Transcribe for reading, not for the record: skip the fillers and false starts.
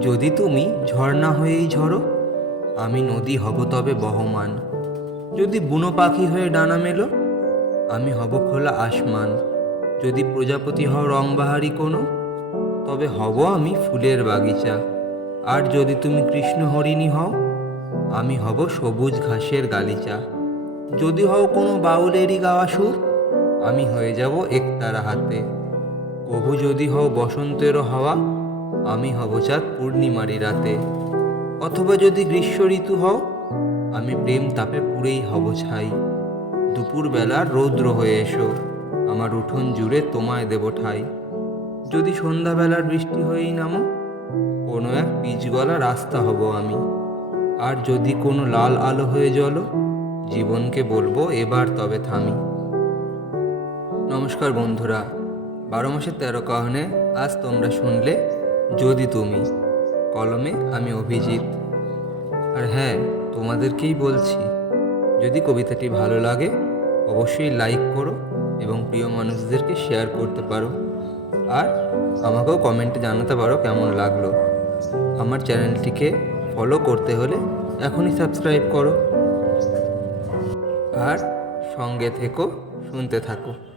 যদি তুমি ঝর্ণা হয়েই ঝরো, আমি নদী হব তবে বহমান। যদি বুনো পাখি হয়ে ডানা মেলো, আমি হব খোলা আসমান। যদি প্রজাপতি হও রংবাহারি কোনো, তবে হব আমি ফুলের বাগিচা। আর যদি তুমি কৃষ্ণ হরিণী হও, আমি হব সবুজ ঘাসের গালিচা। যদি হও কোনো বাউলেরই গাওয়া সুর, আমি হয়ে যাব একতারা হাতে। কভু যদি হও বসন্তেরও হাওয়া, আমি হব চাঁদ পূর্ণিমারি রাতে। অথবা যদি গ্রীষ্ম ঋতু হও, আমি প্রেম তাপে পুড়েই হব ছাই। দুপুরবেলার রৌদ্র হয়ে এসো, আমার উঠোন জুড়ে তোমায় দেব ঠাই। যদি সন্ধ্যাবেলার বৃষ্টি হয়েই নামো, কোনো এক পিচ গলা রাস্তা হব আমি। আর যদি কোনো লাল আলো হয়ে জ্বলো, জীবনকে বলবো এবার তবে থামি। নমস্কার বন্ধুরা, 12 মাসের 13 কাহনে আজ তোমরা শুনলে যদি তুমি। কলমে আমি অভিজিৎ। আর হ্যাঁ, তোমাদেরকেই বলছি, যদি কবিতাটি ভালো লাগে অবশ্যই লাইক করো এবং প্রিয় মানুষদেরকে শেয়ার করতে পারো। আর আমাকেও কমেন্টে জানাতে পারো কেমন লাগলো। আমার চ্যানেলটিকে ফলো করতে হলে এখনই সাবস্ক্রাইব করো। আর সঙ্গে থেকো, শুনতে থাকো।